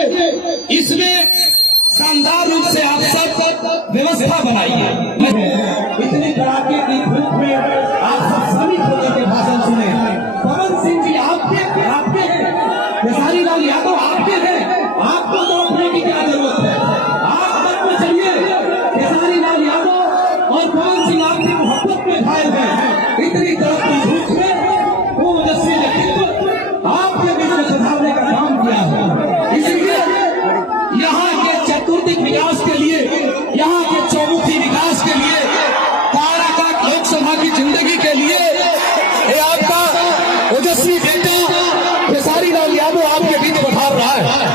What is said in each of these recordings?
इसमें शानदार रूप से आप सब व्यवस्था बनाइए। इतनी कड़ाके की धूप में आप सब श्रमिक होकर के भाषण सुने। पवन सिंह जी आपके खेसारी लाल यादव आपके हैं, आपको तो उठने की क्या जरूरत है? आप मत में चलिए। खेसारी लाल यादव और पवन सिंह आपकी मोहब्बत में घायल है। इतनी कड़ाके धूप में वो ओजस्वी व्यक्तित्व आपके बीच में सुधारने का काम किया है। इसलिए यहाँ के चतुर्दिक विकास के लिए, यहाँ के चौमुखी विकास के लिए, काराकाट लोकसभा की जिंदगी के लिए ये आपका ओजस्वी बेटा खेसारी लाल यादव आपके बीच पधार रहा है।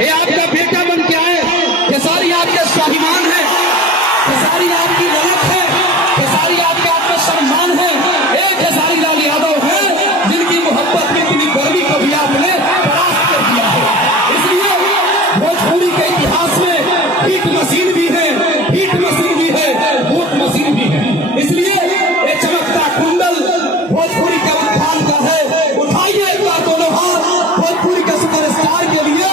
ये आपका बेटा बन के आए। खेसारी आपके स्वाभिमान है, खेसारी आपकी ललक है, खेसारी आपके आत्मसम्मान है। एक खेसारी लाल यादव है जिनकी मोहब्बत में इतनी गर्मी को भी आपने परास्त कर दिया है। इसलिए भोजपुरी के इतिहास में हीट मशीन भी है, हीट मशीन भी है, वोट मशीन भी है। इसलिए ये चमकता कुंडल भोजपुरी का उत्थान का है। उठाइए एक बार दोनों हाथ भोजपुरी के सुपरस्टार के लिए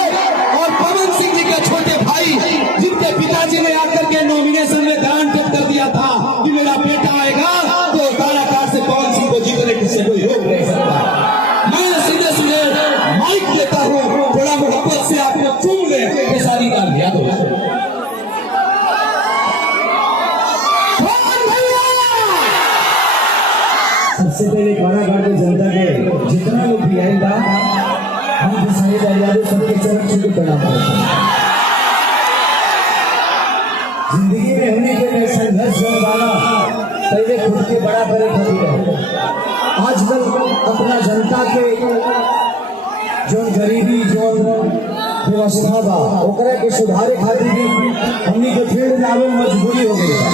और पवन सिंह जी के छोटे भाई जिनके पिताजी ने आकर के नॉमिनेशन में गारंटी कर दिया था कि मेरा बेटा आएगा तो काराकाट से पवन सिंह को जीतने से कोई रोक नहीं सकता। मैं सीधे सीधे माइक देता हूँ, थोड़ा मोहब्बत से आपको चूम ले खेसारी लाल यादव। सबसे पहले कारागार की जनता के जितना लोग भी आएगा हम खेसारी लाल यादव सबके चरण छू प्रणाम करते हैं। जिंदगी में होने के संघर्ष होने वाला पहले खुद के बड़ा करे खातिर आजकल अपना जनता के जो गरीबी जो व्यवस्था बा ओकरा के सुधारे खातिर हमनी के फील्ड में आवे मजबूरी हो गई।